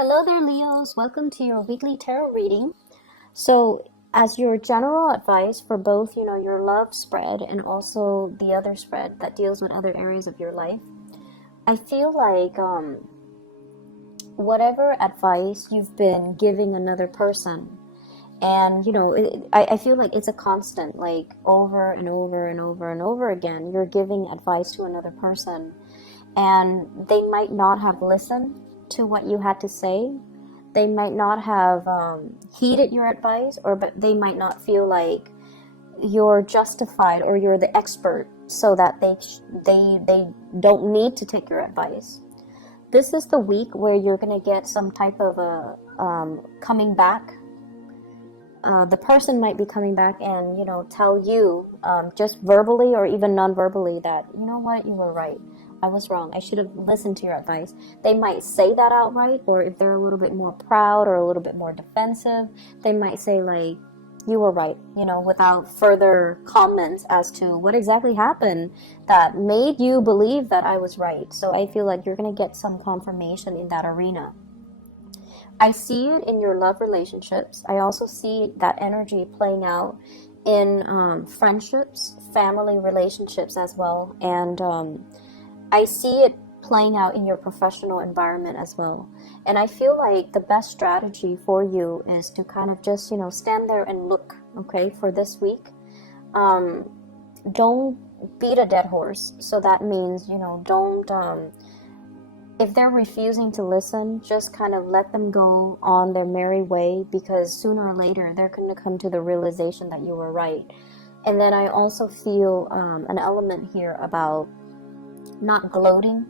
Hello there, Leos. Welcome to your weekly tarot reading. So, as your general advice for both, your love spread and also the other spread that deals with other areas of your life, I feel like whatever advice you've been giving another person, and I feel like it's a constant, like over and over and over and over again, you're giving advice to another person, and they might not have listened to what you had to say. They might not have heeded your advice, or but they might not feel like you're justified or you're the expert, so that they don't need to take your advice. This is the week where you're gonna get some type of a coming back. The person might be coming back and tell you just verbally or even non-verbally that you know what, you were right, I was wrong, I should have listened to your advice. They might say that outright, or if they're a little bit more proud or a little bit more defensive, they might say like, you were right, without further comments as to what exactly happened that made you believe that I was right. So I feel like you're going to get some confirmation in that arena. I see it in your love relationships. I also see that energy playing out in friendships, family relationships as well. And I see it playing out in your professional environment as well. And I feel like the best strategy for you is to kind of just, stand there and look, okay, for this week. Don't beat a dead horse. So that means, don't, if they're refusing to listen, just kind of let them go on their merry way, because sooner or later they're going to come to the realization that you were right. And then I also feel an element here about not gloating.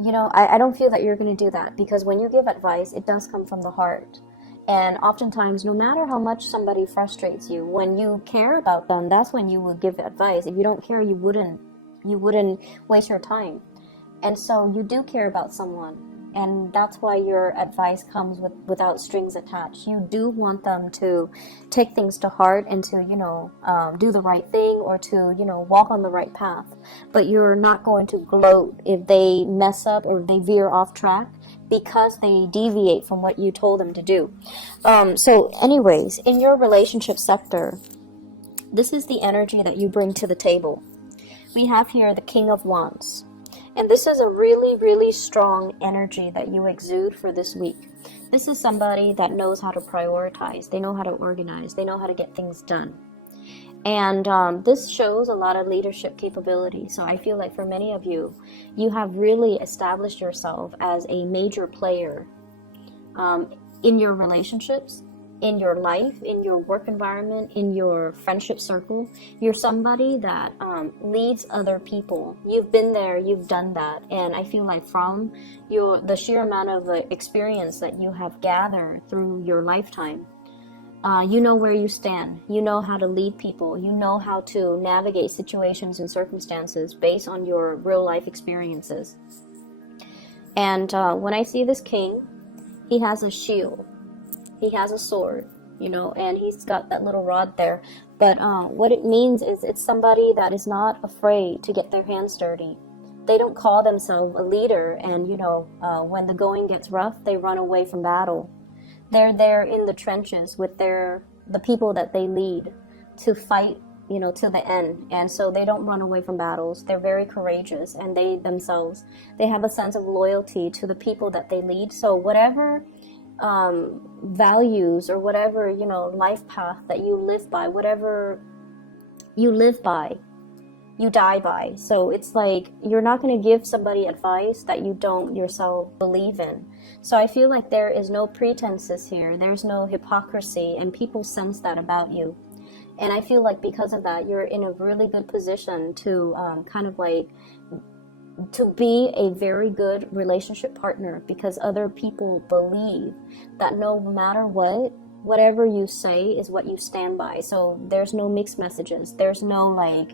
I don't feel that you're going to do that, because when you give advice, it does come from the heart. And oftentimes, no matter how much somebody frustrates you, when you care about them, that's when you will give advice. If you don't care, you wouldn't waste your time. And so you do care about someone, and that's why your advice comes without strings attached. You do want them to take things to heart and to do the right thing, or to walk on the right path. But you're not going to gloat if they mess up or they veer off track, because they deviate from what you told them to do. So anyways, in your relationship sector, this is the energy that you bring to the table. We have here the King of Wands. And this is a really, really strong energy that you exude for this week. This is somebody that knows how to prioritize. They know how to organize. They know how to get things done. And this shows a lot of leadership capability. So I feel like for many of you, you have really established yourself as a major player in your relationships, in your life, in your work environment, in your friendship circle. You're somebody that leads other people. You've been there, you've done that. And I feel like from the sheer amount of experience that you have gathered through your lifetime, you know where you stand. You know how to lead people. You know how to navigate situations and circumstances based on your real life experiences. And when I see this king, he has a shield. He has a sword, and he's got that little rod there. But what it means is it's somebody that is not afraid to get their hands dirty. They don't call themselves a leader, and when the going gets rough, they run away from battle. They're there in the trenches with the people that they lead to fight, to the end. And so they don't run away from battles. They're very courageous, and they have a sense of loyalty to the people that they lead. So whatever values or whatever life path that you live by, whatever you live by, you die by. So it's like you're not going to give somebody advice that you don't yourself believe in. So I feel like there is no pretenses here. There's no hypocrisy, and people sense that about you. And I feel like because of that, you're in a really good position to kind of like to be a very good relationship partner, because other people believe that no matter whatever you say is what you stand by. So there's no mixed messages. There's no like,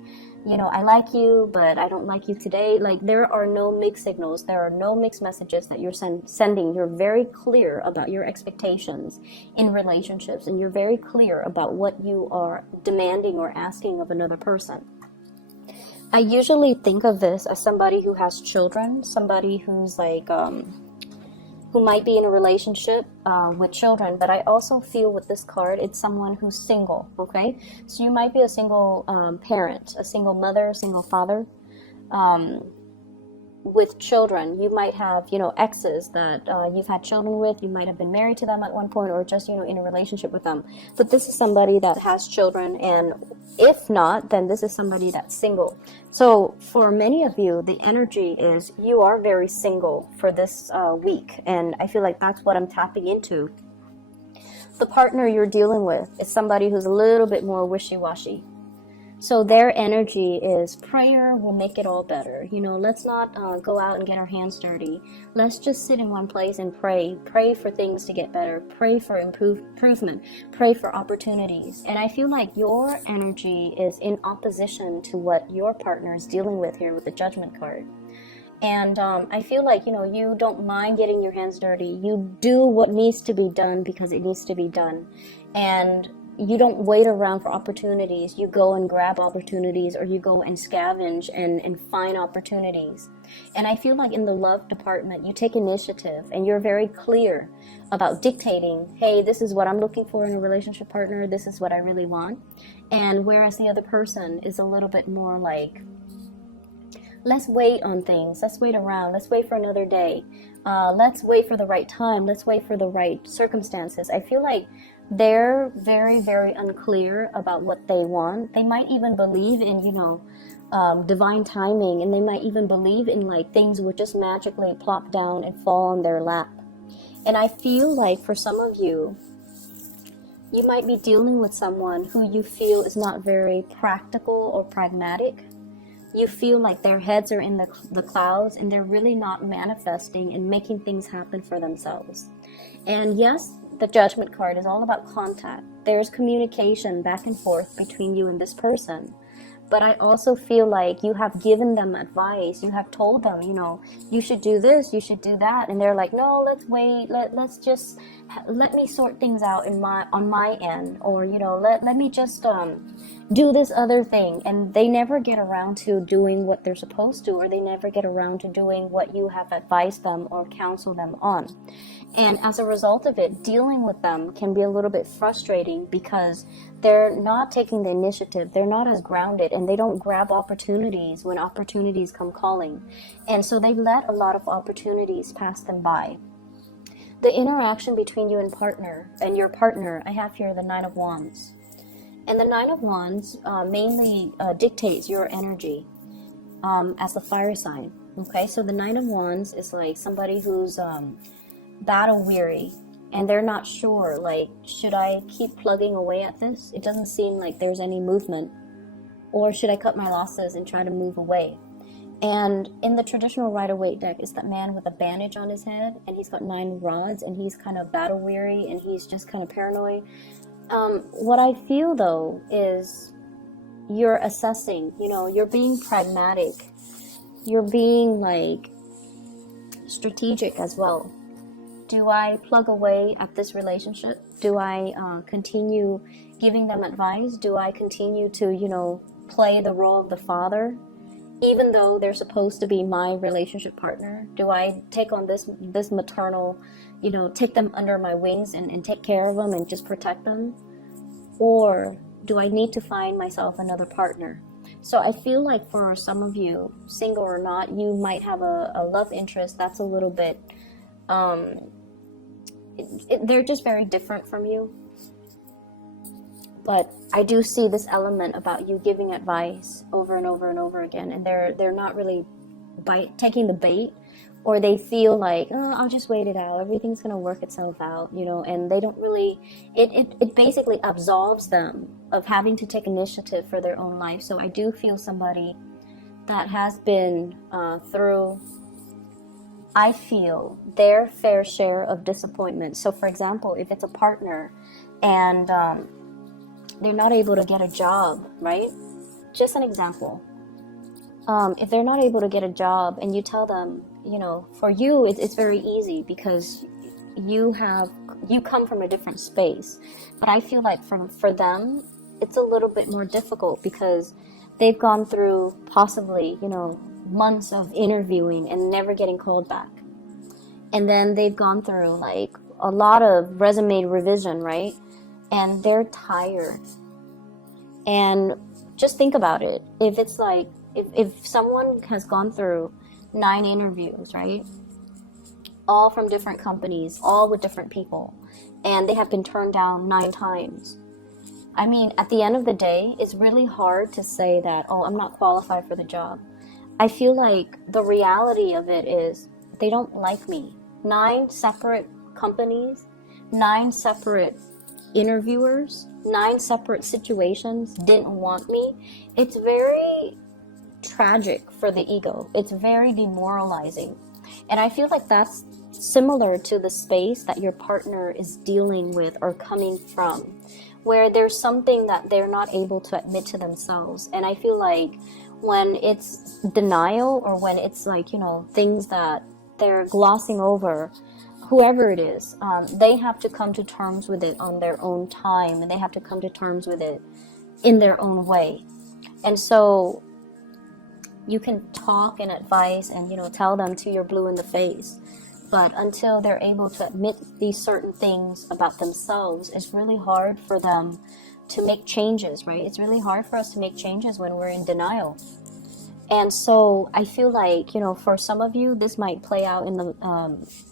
I like you, but I don't like you today. Like, there are no mixed signals. There are no mixed messages that you're sending. You're very clear about your expectations in relationships, and you're very clear about what you are demanding or asking of another person. I usually think of this as somebody who has children, somebody who's like who might be in a relationship with children, but I also feel with this card, it's someone who's single, okay? So you might be a single parent, a single mother, a single father, with children. You might have, exes that you've had children with. You might have been married to them at one point, or just, in a relationship with them. But this is somebody that has children, and if not, then this is somebody that's single. So for many of you, the energy is you are very single for this week, and I feel like that's what I'm tapping into. The partner you're dealing with is somebody who's a little bit more wishy-washy. So their energy is prayer will make it all better. Let's not go out and get our hands dirty. Let's just sit in one place and pray. Pray for things to get better. Pray for improvement. Pray for opportunities. And I feel like your energy is in opposition to what your partner is dealing with here with the Judgment card. And I feel like, you don't mind getting your hands dirty. You do what needs to be done because it needs to be done. And you don't wait around for opportunities. You go and grab opportunities, or you go and scavenge and find opportunities. And I feel like in the love department, you take initiative and you're very clear about dictating, hey, this is what I'm looking for in a relationship partner. This is what I really want. And whereas the other person is a little bit more like, let's wait on things. Let's wait around. Let's wait for another day. Let's wait for the right time. Let's wait for the right circumstances. I feel like they're very, very unclear about what they want. They might even believe in, divine timing, and they might even believe in like things would just magically plop down and fall on their lap. And I feel like for some of you, you might be dealing with someone who you feel is not very practical or pragmatic. You feel like their heads are in the clouds, and they're really not manifesting and making things happen for themselves. And yes, the Judgment card is all about contact. There's communication back and forth between you and this person. But I also feel like you have given them advice. You have told them, you should do this, you should do that. And they're like, no, let's wait. Let me sort things out on my end. Or, let me just do this other thing. And they never get around to doing what they're supposed to, or they never get around to doing what you have advised them or counseled them on. And as a result of it, dealing with them can be a little bit frustrating because they're not taking the initiative. They're not as grounded, and they don't grab opportunities when opportunities come calling. And so they let a lot of opportunities pass them by. The interaction between you and your partner, I have here the Nine of Wands. And the Nine of Wands mainly dictates your energy as the fire sign. Okay, so the Nine of Wands is like somebody who's battle weary, and they're not sure, like, should I keep plugging away at this? It doesn't seem like there's any movement. Or should I cut my losses and try to move away? And in the traditional Rider-Waite deck is that man with a bandage on his head, and he's got 9 rods, and he's kind of battle weary, and he's just kind of paranoid. What I feel though is you're assessing, you're being pragmatic. You're being like strategic as well. Do I plug away at this relationship? Do I continue giving them advice? Do I continue to, play the role of the father, even though they're supposed to be my relationship partner? Do I take on this maternal, take them under my wings and take care of them and just protect them? Or do I need to find myself another partner? So I feel like for some of you, single or not, you might have a love interest that's a little bit they're just very different from you. But I do see this element about you giving advice over and over and over again, and they're not really taking the bait, or they feel like, oh, I'll just wait it out, everything's gonna work itself out, and they don't really, it basically absolves them of having to take initiative for their own life. So I do feel somebody that has been through, I feel, their fair share of disappointment. So for example, if it's a partner and they're not able to get a job, right? Just an example. If they're not able to get a job and you tell them, for you, it's very easy because you come from a different space. But I feel like for them, it's a little bit more difficult because they've gone through possibly, months of interviewing and never getting called back. and then they've gone through like a lot of resume revision, right? And they're tired. And just think about it. If it's like, if someone has gone through 9 interviews, right? All from different companies, all with different people, and they have been turned down 9 times. I mean, at the end of the day, it's really hard to say that, oh, I'm not qualified for the job. I feel like the reality of it is they don't like me. 9 separate companies, 9 separate interviewers, 9 separate situations didn't want me. It's very tragic for the ego. It's very demoralizing. And I feel like that's similar to the space that your partner is dealing with or coming from, where there's something that they're not able to admit to themselves. And I feel like when it's denial, or when it's like, you know, things that they're glossing over, whoever it is, they have to come to terms with it on their own time, and they have to come to terms with it in their own way. And so you can talk and advise and, you know, tell them till you're blue in the face, but until they're able to admit these certain things about themselves, it's really hard for them to make changes, right? It's really hard for us to make changes when we're in denial. And so I feel like, you know, for some of you, this might play out in the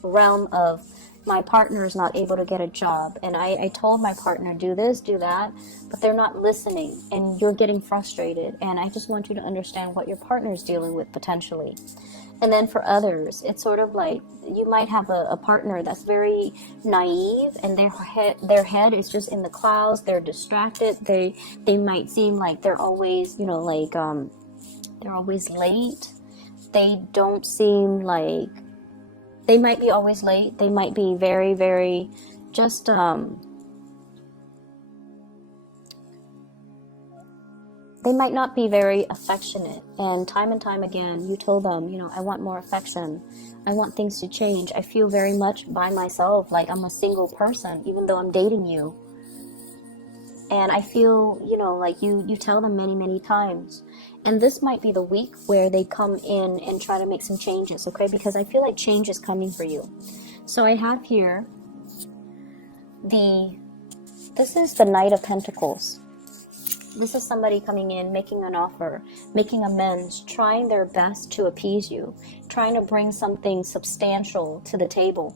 realm of, my partner is not able to get a job, and I told my partner, do this, do that, but they're not listening, and you're getting frustrated. And I just want you to understand what your partner is dealing with potentially. And then for others, it's sort of like you might have a partner that's very naive, and their head is just in the clouds. They're distracted. They might seem like they're always, you know, like they're always late. They don't seem like, they might be always late. They might be very, very just they might not be very affectionate. And time again, you told them, you know, I want more affection. I want things to change. I feel very much by myself, like I'm a single person, even though I'm dating you. And I feel, you know, like you tell them many, many times. And this might be the week where they come in and try to make some changes, okay? Because I feel like change is coming for you. So I have here this is the Knight of Pentacles. This is somebody coming in, making an offer, making amends, trying their best to appease you, trying to bring something substantial to the table.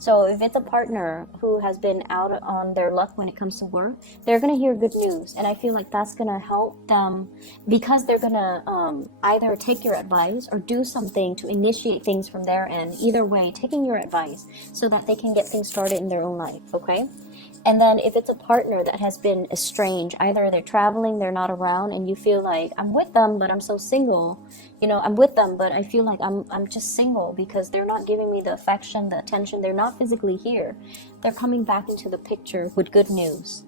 So if it's a partner who has been out on their luck when it comes to work, they're going to hear good news. And I feel like that's going to help them, because they're going to either take your advice or do something to initiate things from their end. Either way, taking your advice so that they can get things started in their own life, okay? And then if it's a partner that has been estranged, either they're traveling, they're not around, and you feel like, I'm with them, but I'm so single. You know, I'm with them, but I feel like I'm just single because they're not giving me the affection, the attention. They're not physically here. They're coming back into the picture with good news.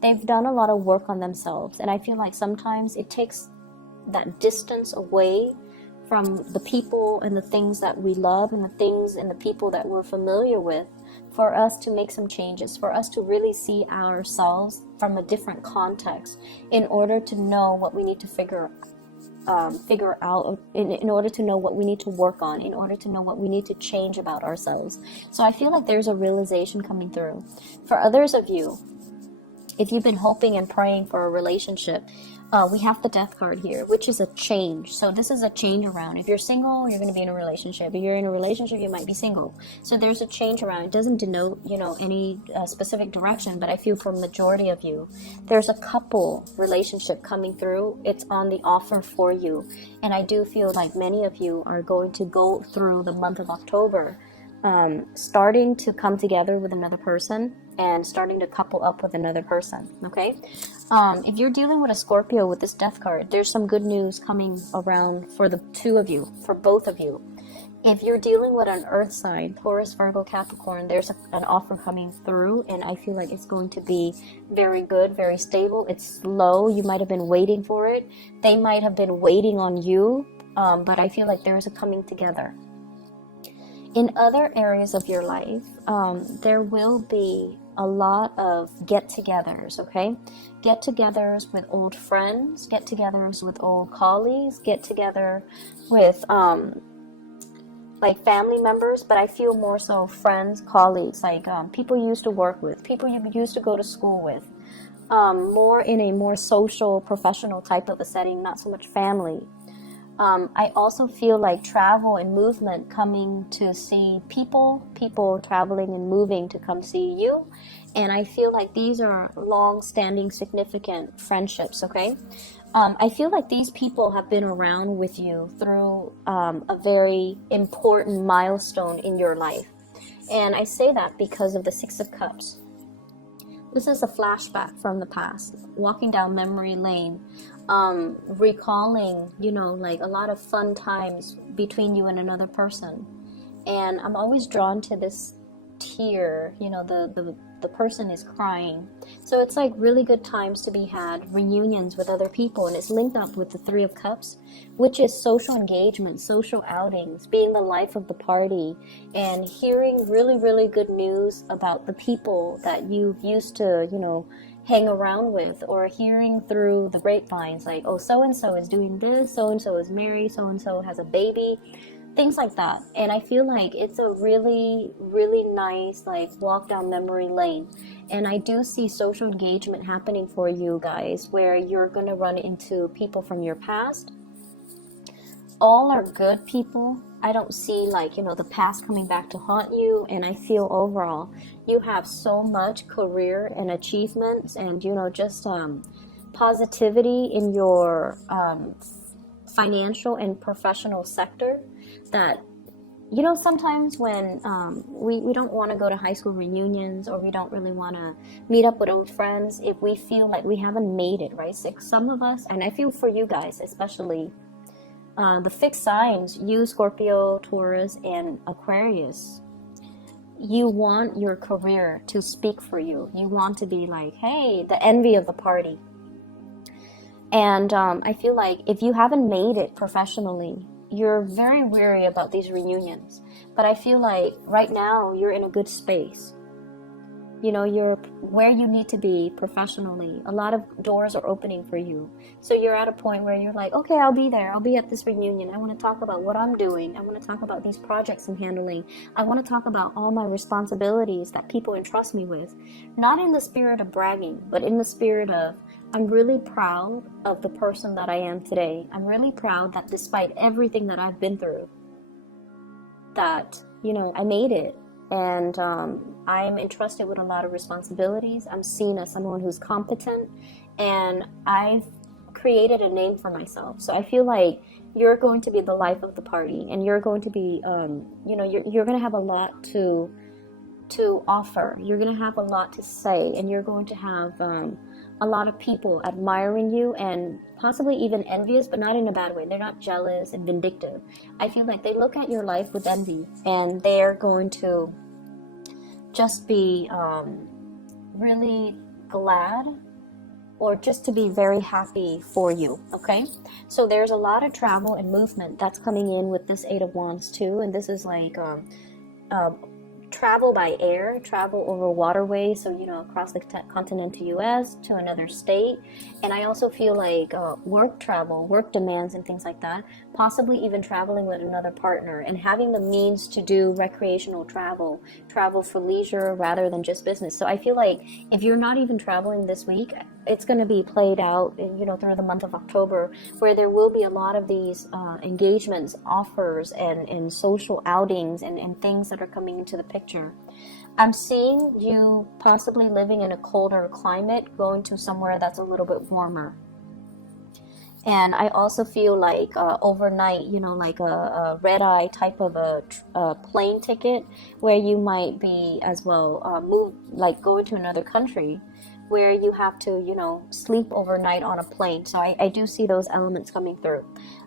They've done a lot of work on themselves, and I feel like sometimes it takes that distance away from the people and the things that we love and the things and the people that we're familiar with, for us to make some changes, for us to really see ourselves from a different context, in order to know what we need to figure out, in order to know what we need to work on, in order to know what we need to change about ourselves. So I feel like there's a realization coming through. For others of you, if you've been hoping and praying for a relationship, we have the Death card here, which is a change. So this is a change around. If you're single, you're going to be in a relationship. If you're in a relationship, you might be single. So there's a change around. It doesn't denote, you know, any specific direction, but I feel for majority of you, there's a couple relationship coming through. It's on the offer for you. And I do feel like many of you are going to go through the month of October, starting to come together with another person and starting to couple up with another person, okay? If you're dealing with a Scorpio with this Death card, there's some good news coming around for the two of you, for both of you. If you're dealing with an earth sign, Taurus, Virgo, Capricorn, there's an offer coming through, and I feel like it's going to be very good, very stable. It's slow. You might have been waiting for it. They might have been waiting on you, but I feel like there's a coming together. In other areas of your life, there will be a lot of get-togethers, okay? Get-togethers with old friends, get-togethers with old colleagues, get-together with like family members, but I feel more so friends, colleagues, like people you used to work with, people you used to go to school with, more in a more social, professional type of a setting, not so much family. I also feel like travel and movement, coming to see people traveling and moving to come see you. And I feel like these are long-standing, significant friendships, okay? I feel like these people have been around with you through a very important milestone in your life. And I say that because of the Six of Cups. This is a flashback from the past, walking down memory lane, recalling, you know, like a lot of fun times between you and another person. And I'm always drawn to this tear, you know, the person is crying. So it's like really good times to be had, reunions with other people, and it's linked up with the Three of Cups, which is social engagement, social outings, being the life of the party, and hearing really, really good news about the people that you've used to, you know, hang around with, or hearing through the grapevines, like, oh, so-and-so is doing this, so-and-so is married, so-and-so has a baby, things like that. And I feel like it's a really, really nice, like, walk down memory lane. And I do see social engagement happening for you guys, where you're going to run into people from your past. All are good people. I don't see, like, you know, the past coming back to haunt you. And I feel overall you have so much career and achievements, and, you know, just positivity in your financial and professional sector, that, you know, sometimes when we don't want to go to high school reunions, or we don't really want to meet up with old friends if we feel like we haven't made it, right? So some of us, and I feel for you guys especially, the fixed signs, you, Scorpio, Taurus, and Aquarius, you want your career to speak for you. You want to be like, hey, the envy of the party. And I feel like if you haven't made it professionally, you're very weary about these reunions. But I feel like right now you're in a good space. You know, you're where you need to be professionally. A lot of doors are opening for you. So you're at a point where you're like, okay, I'll be there. I'll be at this reunion. I want to talk about what I'm doing. I want to talk about these projects I'm handling. I want to talk about all my responsibilities that people entrust me with. Not in the spirit of bragging, but in the spirit of, I'm really proud of the person that I am today. I'm really proud that despite everything that I've been through, that, you know, I made it. And I'm entrusted with a lot of responsibilities. I'm seen as someone who's competent, and I've created a name for myself. So I feel like you're going to be the life of the party, and you're going to be, you know, you're going to have a lot to offer. You're going to have a lot to say, and you're going to have a lot of people admiring you, and possibly even envious, but not in a bad way. They're not jealous and vindictive. I feel like they look at your life with envy, and they're going to just be really glad, or just to be very happy for you, okay? So there's a lot of travel and movement that's coming in with this Eight of Wands too, and this is like travel by air, travel over waterways, so, you know, across the continental US to another state. And I also feel like work travel, work demands and things like that, possibly even traveling with another partner, and having the means to do recreational travel for leisure rather than just business. So I feel like if you're not even traveling this week, it's going to be played out, you know, through the month of October, where there will be a lot of these engagements, offers, and social outings and things that are coming into the picture. I'm seeing you possibly living in a colder climate, going to somewhere that's a little bit warmer. And I also feel like overnight, you know, like a red-eye type of a plane ticket, where you might be as well move, like going to another country, where you have to, you know, sleep overnight on a plane. So I do see those elements coming through.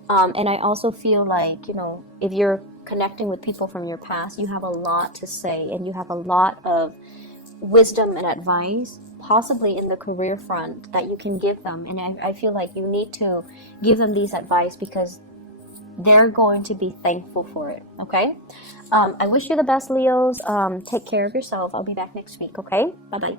And I also feel like, you know, if you're connecting with people from your past, you have a lot to say, and you have a lot of wisdom and advice, possibly in the career front, that you can give them. And I feel like you need to give them these advice, because they're going to be thankful for it, okay? I wish you the best, Leos. Take care of yourself. I'll be back next week, okay? Bye-bye.